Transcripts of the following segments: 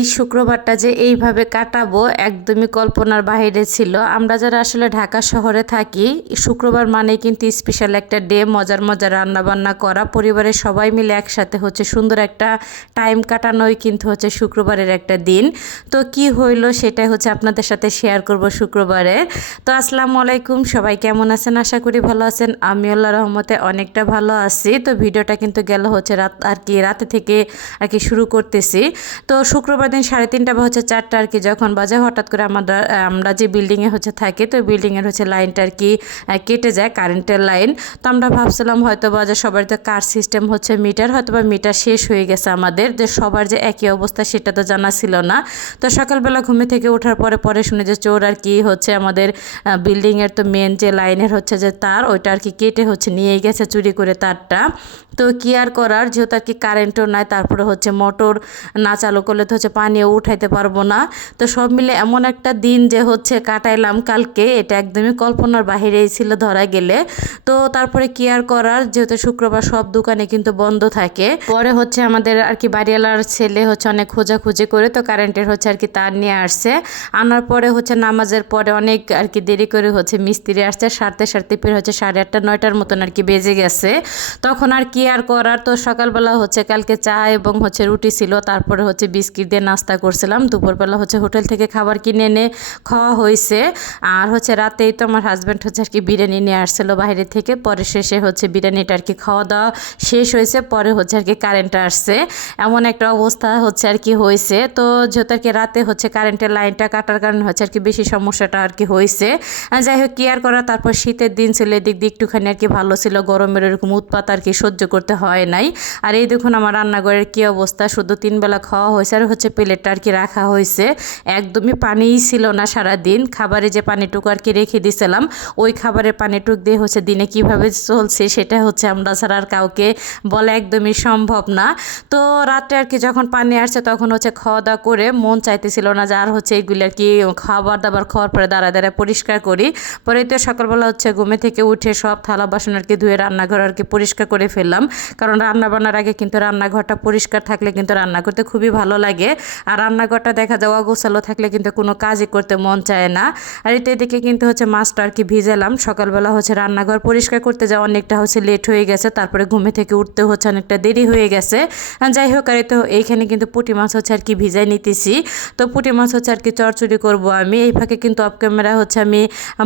এই শুক্রবারটা যে এইভাবে কাটাবো একদমই কল্পনার বাইরে ছিল। আমরা যারা আসলে ঢাকা শহরে থাকি, শুক্রবার মানে কিন্তু স্পেশাল একটা ডে, মজার মজার রান্না বান্না করা, পরিবারের সবাই মিলে একসাথে হচ্ছে সুন্দর একটা টাইম কাটানোই কিন্তু হচ্ছে শুক্রবারের একটা দিন। তো কি হইলো সেটাই হচ্ছে আপনাদের সাথে শেয়ার করব শুক্রবারে। তো আসসালামু আলাইকুম, সবাই কেমন আছেন? আশা করি ভালো আছেন। আমি আল্লাহর রহমতে অনেকটা ভালো আছি। তো ভিডিওটা কিন্তু গেল হচ্ছে রাতে থেকে শুরু করতেছি। তো শুক্রবার দিন 3:30 বা হচ্ছে 4টা যখন বাজে, হঠাৎ করে আমরা যে বিল্ডিংয়ে হচ্ছে থাকি, তো বিল্ডিংয়ের হচ্ছে লাইনটা কেটে যায়, কারেন্টের লাইন। তো আমরা ভাবছিলাম হয়তো বা যে সবার তো কার সিস্টেম হচ্ছে মিটার, হয়তো বা মিটার শেষ হয়ে গেছে আমাদের, যে সবার যে একই অবস্থা সেটা তো জানা ছিল না। তো সকালবেলা ঘুমে থেকে ওঠার পরে শুনে যে চোর হচ্ছে আমাদের বিল্ডিংয়ের তো মেন যে লাইনের হচ্ছে যে তার, ওইটা কেটে হচ্ছে নিয়ে গেছে চুরি করে তারটা। তো কি আর করার, যেহেতু কারেন্টও নাই, তারপরে হচ্ছে মোটর না চালু করলে তো হচ্ছে পানিও উঠাইতে পারবো না। তো সব মিলে এমন একটা দিন যে হচ্ছে কাটাইলাম কালকে, এটা একদমই কল্পনার বাহিরেই ছিল ধরা গেলে। তো তারপরে কি আর করার, যেহেতু শুক্রবার সব দোকানে কিন্তু বন্ধ থাকে। পরে হচ্ছে আমাদের বাড়িওয়ালার ছেলে হচ্ছে অনেক খোঁজাখুঁজি করে তো কারেন্টের হচ্ছে তার নিয়ে আসছে। আনার পরে হচ্ছে নামাজের পরে অনেক দেরি করে হচ্ছে মিস্ত্রি আসছে, সারতে ফের হচ্ছে 8:30 9টার মতন বেজে গেছে। তখন কি আর করার, তো সকালবেলা হচ্ছে কালকে চা এবং হচ্ছে রুটি ছিল, তারপরে হচ্ছে বিস্কিট দিয়ে নাস্তা করছিলাম। দুপুরবেলা হচ্ছে হোটেল থেকে খাবার কিনে এনে খাওয়া হয়েছে। আর হচ্ছে রাতেই তো আমার হাজব্যান্ড হচ্ছে বিরিয়ানি নিয়ে আসছিল বাইরে থেকে। পরে শেষে হচ্ছে বিরিয়ানিটা খাওয়া দাওয়া শেষ হয়েছে, পরে হচ্ছে কারেন্ট আসছে। এমন একটা অবস্থা হচ্ছে হয়েছে। তো যেহেতু রাতে হচ্ছে কারেন্টের লাইনটা কাটার কারণে হচ্ছে বেশি সমস্যাটা হয়েছে। যাই হোক, কি আর করা। তারপর শীতের দিন ছিল, এদিক দিয়ে একটুখানি ভালো ছিল, গরমের এরকম উৎপাত সহ্য করতে হয় নাই। আর এই দেখুন আমার রান্নাঘরের কি অবস্থা, শুধু 3 বেলা খাওয়া হয়েছে আর হচ্ছে প্লেটটা রাখা হয়েছে। একদমই পানিই ছিল না সারাদিন। খাবারে যে পানিটুকু রেখে দিয়েছিলাম, ওই খাবারের পানিটুক দিয়ে হচ্ছে দিনে কিভাবে চলছে সেটা হচ্ছে আমরা ছাড়া আর কাউকে বলা একদমই সম্ভব না। তো রাত্রে যখন পানি আসছে তখন হচ্ছে খাওয়া দাওয়া করে মন চাইতেছিল না যে আর হচ্ছে এইগুলি খাবার দাবার খাওয়ার পরে দাঁড়ায় পরিষ্কার করি। পরে তো সকালবেলা হচ্ছে ঘুমে থেকে উঠে সব থালা বাসন ধুয়ে রান্নাঘর পরিষ্কার করে ফেললাম। কারণ রান্না বান্নার আগে কিন্তু রান্নাঘরটা পরিষ্কার থাকলে কিন্তু রান্না করতে খুবই ভালো লাগে। আর রান্নাঘরটা দেখা যায় অগোছালো থাকলে কিন্তু কোনো কাজই করতে মন চায় না। আর এদিকে কিন্তু হচ্ছে মাছটা ভিজালাম। সকালবেলা হচ্ছে রান্নাঘর পরিষ্কার করতে যাওয়া অনেকটা হচ্ছে লেট হয়ে গেছে, তারপরে ঘুমে থেকে উঠতে হচ্ছে অনেকটা দেরি হয়ে গেছে। যাই হোক, তো এইখানে কিন্তু পুঁটি মাছ হচ্ছে ভিজাই নিতেছি। তো পুঁটি মাছ হচ্ছে চচ্চড়ি করব আমি। এই ফাঁকে কিন্তু অফ ক্যামেরা হচ্ছে আমি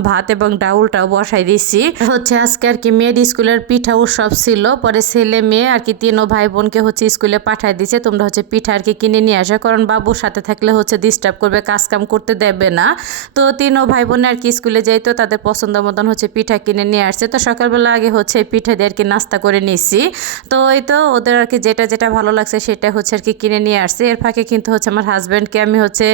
ভাত এবং ডাউলটাও বসাই দিয়েছি। হচ্ছে আজকে মেয়ের স্কুলের পিঠা উৎসব ছিল। পরে ছেলে মেয়ে 3 ভাই বোনকে হচ্ছে স্কুলে পাঠাই দিছে, তোমরা হচ্ছে পিঠা কিনে নিয়ে আসো, কারণ বাবুর সাথে থাকলে হচ্ছে ডিস্টার্ব করবে, কাজ কাম করতে দেবে না। তো 3 ভাই বোনে স্কুলে যাইতো, তাদের পছন্দ মতন হচ্ছে পিঠা কিনে নিয়ে আসছে। তো সকালবেলা আগে হচ্ছে পিঠা দিয়ে নাস্তা করে নিয়েছি। তো এই তো ওদের যেটা যেটা ভালো লাগছে সেটা হচ্ছে কিনে নিয়ে আসছে। এর ফাঁকে কিন্তু হচ্ছে আমার হাজব্যান্ডকে আমি হচ্ছে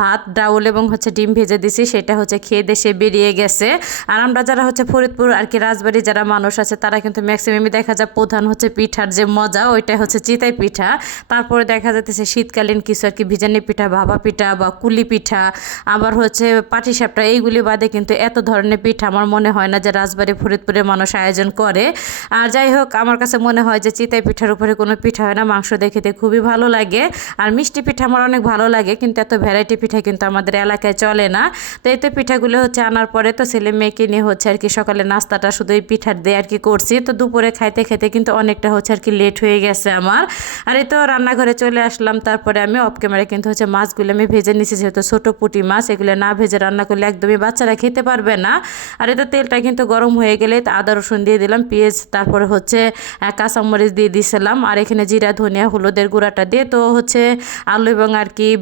ভাত ডাউল এবং হচ্ছে ডিম ভেজে দিছি, সেটা হচ্ছে খেয়ে দেশে বেরিয়ে গেছে। আর আমরা যারা হচ্ছে ফরিদপুর রাজবাড়ি যারা মানুষ আছে, তারা কিন্তু ম্যাক্সিমামই দেখা যায় প্রধান হচ্ছে পিঠার যে মজা, ওইটা হচ্ছে চিতাই পিঠা। তারপরে দেখা যাচ্ছে শীতকালীন কিছু ভিজানি পিঠা, ভাপা পিঠা বা কুলি পিঠা, আবার হচ্ছে পাটিসাপটা, এইগুলি বাদে কিন্তু এত ধরনের পিঠা আমার মনে হয় না যে রাজবাড়ি ফরিদপুরের মানুষ আয়োজন করে। আর যাই হোক, আমার কাছে মনে হয় যে চিতাই পিঠার উপরে কোনো পিঠা হয় না। মাংস দেখতে খুবই ভালো লাগে। আর মিষ্টি পিঠা আমার অনেক ভালো লাগে, কিন্তু এত ভ্যারাইটি পিঠা কিন্তু আমাদের এলাকায় চলে না। তো এই তো পিঠাগুলো হচ্ছে আনার পরে তো ছেলে মেয়েকে নিয়ে হচ্ছে সকালে নাস্তাটা শুধু এই পিঠার দিয়ে করছি। তো দুপুরে খাইতে খেতে কিন্তু অনেকটা হচ্ছে লেট হয়ে গেছে আমার। আর এই তো রান্নাঘরে চলে আসলাম। তারপরে আমি অফ ক্যামেরায় কিন্তু হচ্ছে মাছগুলো আমি ভেজে নিছি, যেহেতু ছোটো পুঁটি মাছ, এগুলো না ভেজে রান্না করলে একদমই বাচ্চারা খেতে পারবে না। আর এই তো তেলটা কিন্তু গরম হয়ে গেলে আদা রসুন দিয়ে দিলাম, পেঁয়াজ, তারপরে হচ্ছে কাঁচামরিচ দিয়ে দিয়েছিলাম। আর এখানে জিরা ধনিয়া হলুদের গুঁড়াটা দিয়ে তো হচ্ছে আলু এবং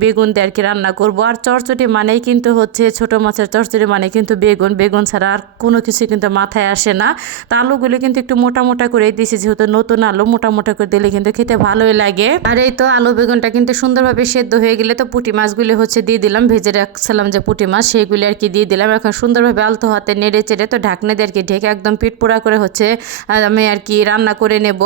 বেগুন দিয়ে রান্না করব। আর চচ্চড়ি মানেই কিন্তু হচ্ছে ছোটো মাছের চচ্চড়ি মানে কিন্তু বেগুন ছাড়া আর কোনো কিছু কিন্তু মাথায় আসে না। তা আলুগুলো কিন্তু একটু মোটা মোটা করে দিয়েছি, যেহেতু নতুন আলু মোটা মোটা করে দিলে কিন্তু খেতে ভালোই লাগে। আর এই তো আলু বেগুনটা কিন্তু সুন্দরভাবে সেদ্ধ হয়ে গেলে তো পুঁটি মাছগুলি হচ্ছে দিয়ে দিলাম, ভেজে রাখছিলাম যে পুঁটি মাছ, সেইগুলি দিয়ে দিলাম। এখন সুন্দরভাবে আলতো হাতে নেড়ে চেড়ে তো ঢাকনা দিয়ে ঢেকে একদম পিঠ পোড়া করে হচ্ছে আমি রান্না করে নেব।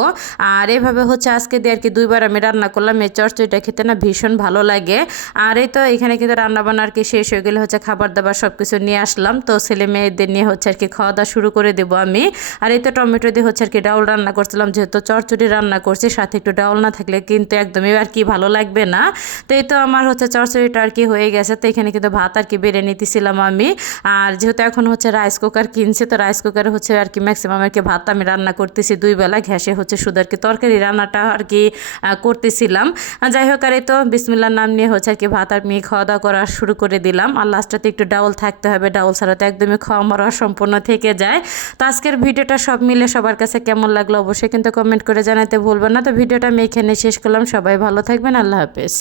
আর এভাবে হচ্ছে আজকে দিয়ে 2বার আমি রান্না করলাম। এই চচ্চড়িটা খেতে না ভীষণ ভালো লাগে। আর এই তো এখানে কিন্তু রান্না বান্না শেষ হয়ে গেলে হচ্ছে খাবার দাবার সব কিছু নিয়ে আসলাম। তো ছেলে মেয়েদের নিয়ে হচ্ছে খাওয়া দাওয়া শুরু করে দেবো আমি। আর এই তো টমেটো দিয়ে হচ্ছে ডাউল রান্না করছিলাম, যেহেতু চচ্চড়ি রান্না করছি, সাথে একটু ডাউল না থাকলে কিন্তু একদমই ভালো লাগবে না। তো এই তো আমার হচ্ছে চচ্চড়িটা আর কি হয়ে গেছে। তো এখানে কিন্তু ভাত আর কি বেড়ে নিতেছিলাম আমি। আর যেহেতু এখন হচ্ছে রাইস কুকার কিনছে, তো রাইস কুকারে হচ্ছে আর কি ম্যাক্সিমাম আর কি ভাত আমি রান্না করতেছি 2 বেলা, ঘ্যাসে হচ্ছে শুধু আর কি তরকারি রান্নাটা আর কি করতেছিলাম। যাই হোক, আর এই তো বিসমিল্লার নাম নিয়ে হচ্ছে আর কি ভাত আর মেয়ে খাওয়া দাওয়া করা শুরু করে দিলাম। আর লাস্টটাতে একটু ডাউল থাকতে হবে, ডাউল ছাড়া তো একদমই খাওয়া মরা সম্পূর্ণ থেকে যায়। তো আজকের ভিডিওটা সব মিলে সবার কাছে কেমন লাগলো অবশ্যই কিন্তু কমেন্ট করে জানাতে ভুলবেন না। তো ভিডিওটা আমি এখানে শেষ করলাম। সবাই ভালো থাকবেন, আল্লাহ হাফেজ।